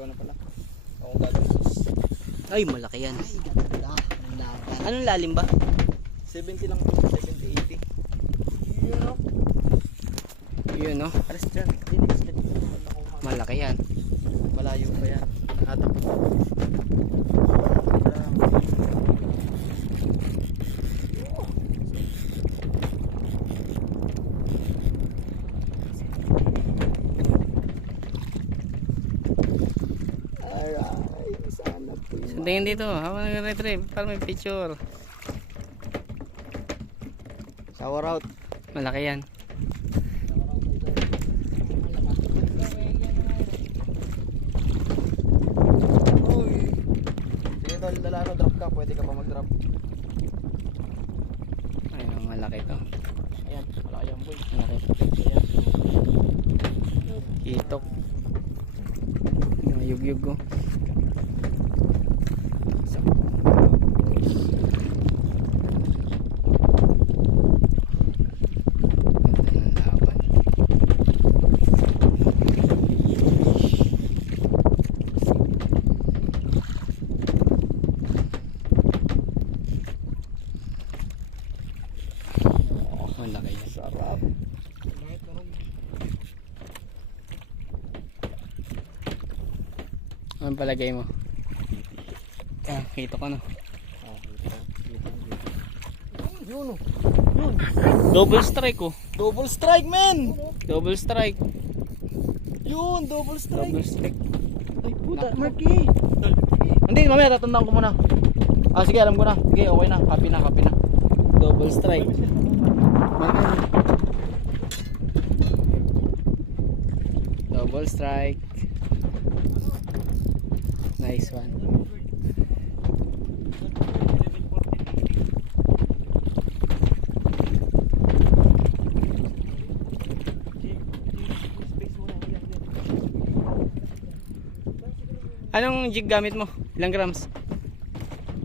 ikaw na pala. Ako gagawin. Ay, malaki yan. Ay, ganda. Ang laban. Anong lalim ba? 70 lang po, 70, 80. Yun o. Yun, no? Alis dyan. Malaki yan. Malayo pa yan. Hatak. Alright. Sana po yun. So, tingin dito. Habang nag-retrieve. Para may picture. Shower out. Malaki yan. Sige tol, lalaro, drop ka. Pwede ka pa mag-drop. Ayun, malaki to. Ayan, malaki yan boy. Malaki. Ayan. Kitok. Yung yug-yug ko. Malaki yan. Sarap. Anong palagay mo? Ah, kita ko na. Yun o. Double strike oh. Double strike man! Double strike. Yun, double strike. Double strike. Ay puta, Marky. Hindi, mamaya tatandaan ko muna. Ah sige, alam ko na. Sige, okay na. Copy na, copy na. Double strike. Double strike. Nice one. Anong jig gamit mo? Ilang grams?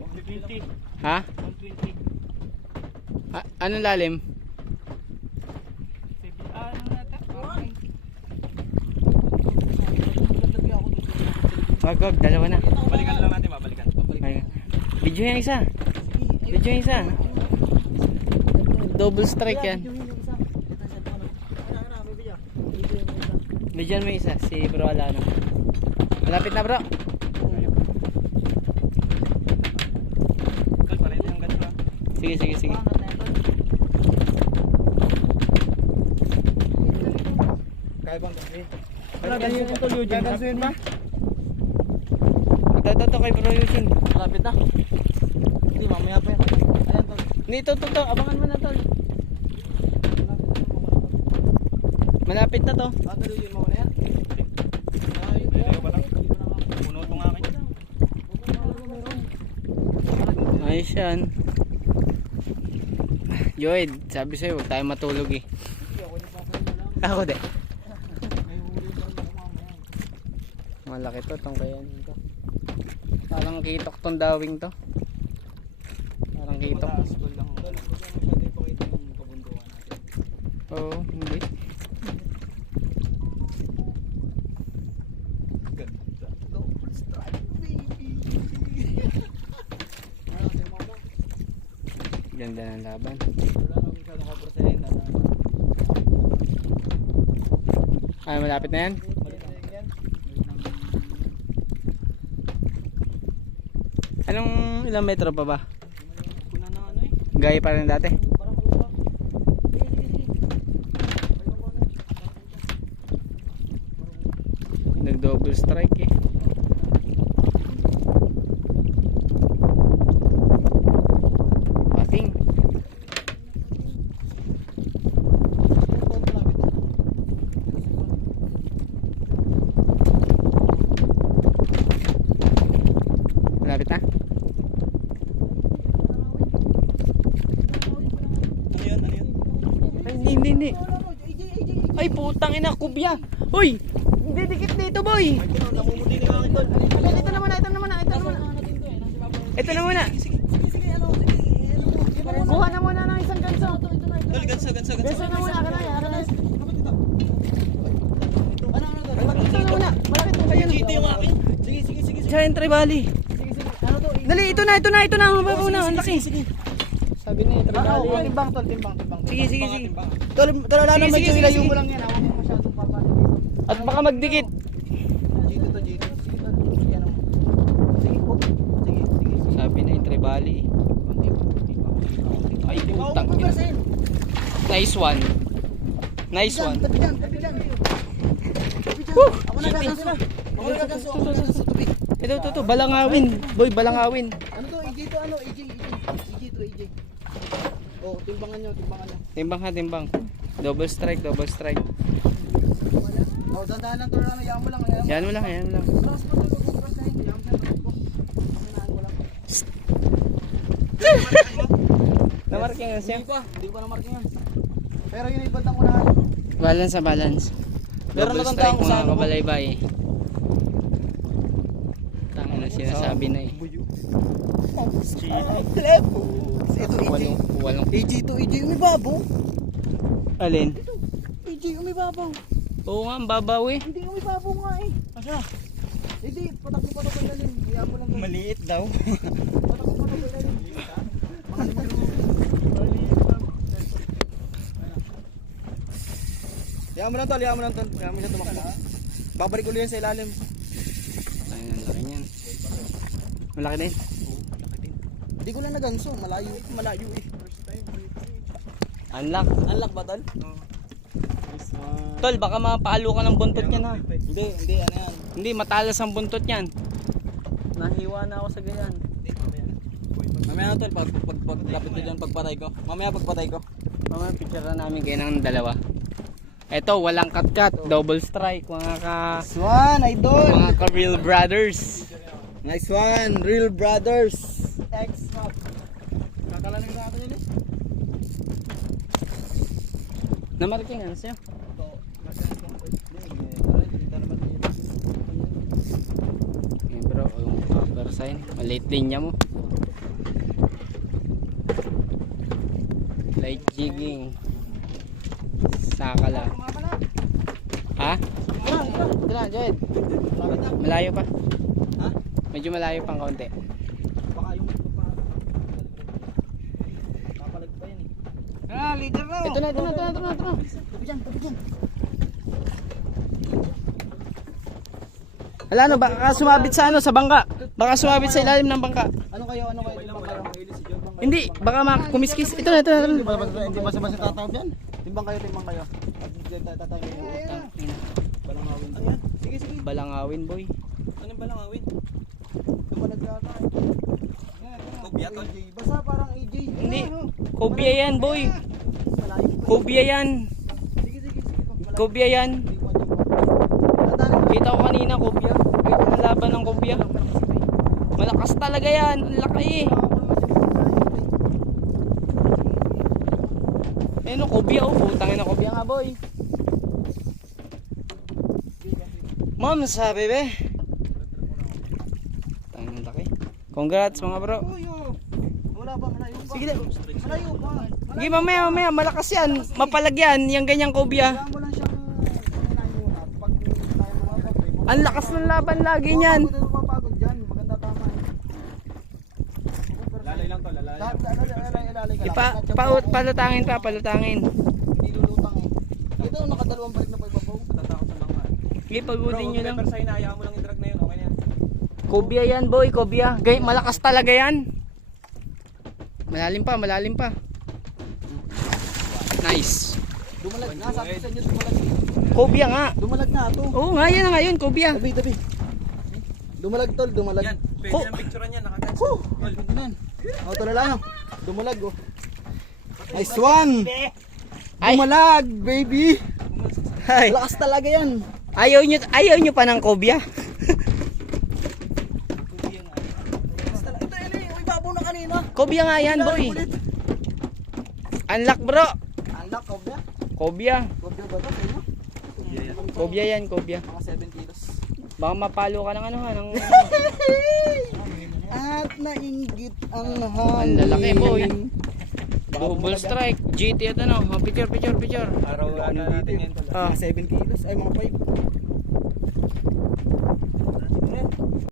120. Ha? 120. Anong lalim? Wag, dalawa na. Balikan lang natin, babalikan. Ayun. Video yung isa. Video yung isa. Double strike yan. Video mo yung isa. Si bro Alano. Malapit na bro. Pareto yung ganito ha. Sige, sige, sige. Kaya bang gawin? Wala, ganyan yung tuloy dyan. Gagansuin ba? Ito kay bro Yusin. Malapit na. Hindi, mamaya pa yan. Ayan tol. Hindi, ito. Abangan mo na tol. Malapit na to. Tuloy mo na yan. Ayun ba lang? Puno itong akin. Ayos yan. Joed, sabi sa'yo, huwag tayo matulog eh. Ako de. Malaki to, tong kaya nito. Parang kitok tong dawing to. Parang kitok. Tol lang. Tol, huwag mo masyado ipakita yung kabunduan natin. Oo, hindi. Ganda. Double strike, baby. Ganda ng laban. Wala na masyadong kaprosahin. Ay, malapit na yan. Anong ilang metro pa ba? Kuna na ano eh. Gaya pa rin dati. Nag double strike eh. Pating. Malapit na? Ano yun? Ano yun? Ay, hindi. Ay, putang ina, kubya. Uy! Hindi, dikit dito, boy. Ay, kino, namumuti na yung akin tol. Ito na muna. Ito na muna. Sige. Kuha na muna ng isang ganso. Tol, gansa. Ganso na muna, kanay. Ano? Ito na muna. Malapit mo kayo. Chito yung akin. Sa Entre Valley. Sige, sige. Ano to? Dali, ito na. Mababaw na. Ang laki. Sige. Sabi na yung tribali. Timbang tol, timbang. Sige. Tol, wala Sige, naman sige, yung sige, ilayo sige. mo lang yan. Hawak mo masyadong papalit. At baka magdikit. Dito to, dito. Sige, tol. Sige, ano mo. Sige, oh. Sige. Sabi na Entre Valley. Ay, putang ina. Nice one. Nice one. Tabi dyan. Ako na gaganso. Ako na gaganso. Tabi. Ito. Balangawin. Boy, balangawin. Ano to? AJ to, ano? AJ to, AJ. Oh, timbangan nyo. Timbang. Double strike. Oh, dandahan lang to, ano? Yaman mo lang. Yan mo lang. Cross mo to, cross na yun. Yaman mo lang. Sanahan mo lang. Namarking na siya. Hindi pa na-marking yan. Pero yun yung bandang unahan. Balance. Meron Double natandaan strike ko sa mga ano ko. kabalaybay. Tama na sinasabi na eh. Ito, AJ. Walong. AJ to, AJ. Umibabaw. Alin? AJ, umibabaw. Oo nga, ang babaw eh. Hindi umibabaw nga eh. Asya? AJ, patak mo pa ito pagdalim. Kaya mo lang. Maliit daw. Patak mo pa ito pagdalim. Yaman mo lang tol, yaman mo siya tumakbo. Babalik ulit yan sa ilalim. Ayun, ang laki niyan. Malaki din. Hindi ko lang naganso, malayo eh. Unlock ba tol? Tol, baka mapalo ka ng buntot niyan ha. Hindi, ano yan. Hindi, matalas ang buntot niyan. Nahiwa na ako sa ganyan. Mamaya na tol, pagkapit ko dyan, pagpatay ko. Mamaya pagpatay ko. Mamaya picture na namin kayo ng dalawa. Eto, walang cut-cut, double strike, mga Nice one, idol! real brothers. Nice one, real brothers! X-Hop. Kakalanin sa atin yun eh. Namarking ano siya? Okay bro, yung cover sign, maliit din niya mo. Light jigging. Saka lang. Ha? Ito na, Jed. Malayo pa. Ha? Medyo malayo pang kaunti. Baka yung papalag pa yan eh. Ah, leader na! Ito na. Tabi dyan. Hala, ano, baka sumabit sa ano, sa bangka. Baka sumabit sa ilalim ng bangka. Ano kayo? Timbang kayo? Hindi, baka kumiskis. Ito na. Hindi ba sa tatawag yan? Timbang kayo. At tatawag kayo. Balangawin. Ano yan? Sige. Balangawin, boy. Ano yung balangawin? Dumalag yata eh. Kobya to? Basta parang AJ. Hindi, Kobia yan, boy. Malayo. Kobia yan. Sige. Kobia yan. Kita ko kanina, Kobia. Kita ang laban ng Kobia. Malakas talaga yan. Ang laki eh. Ayun o, Kobia o. Putangin na Kobia nga, boy. Ma'am, sabi be. Tangin laki. Congrats mga bro. Wala ba? Malayo pa. Sige. Malayo pa. Sige, mamaya. Malakas yan. Mapalag yan. Yung ganyang Kobia. Kailangan mo lang siyang unahin muna. Pag tayo mga Ang lakas ng laban lagi niyan. Huwag mo mapagod dyan. Maganda tama eh. Lalay lang to. Lalay ka lang. Palutangin. Hindi lulutang eh. Ito nakadalawang balik na pa ibabaw. Tatakot sa mga. Sige, pagutin nyo lang. Pero sa inaya mo lang i-drag na yun. Okay na yan. Kobia yan, boy. Kobia. Malakas talaga yan. Malalim pa. Nice. Dumalag na. Sabi ko sa inyo dumalag. Kobia nga. Dumalag na ito. Oo nga, yan na nga yun. Kobia. Tabi. Dumalag tol. Dumalag. Yan, pwede Oh. ng picturean yan, nakagansi. Yan. O tol lang. Dumalag oh. Nice one. Ay, Dumalag baby. ay. Lakas talaga yan. Ayaw nyo pa ng Kobia. Ito yun eh. Uy babaw na kanina. Kobia nga yan, boy. Unlock, bro. Unlock kobya. Kobia. Kobya ba ito? Sino? Kobia yan, Kobia. Mga 7 kilos. Baka mapalo ka ng ano ha. At nainggit ang Ang hangin. lalaki, boy. Double strike. GT at ano. Picture. Araw na natin yan. Ah. Mga 7 kilos. Ay mga 5.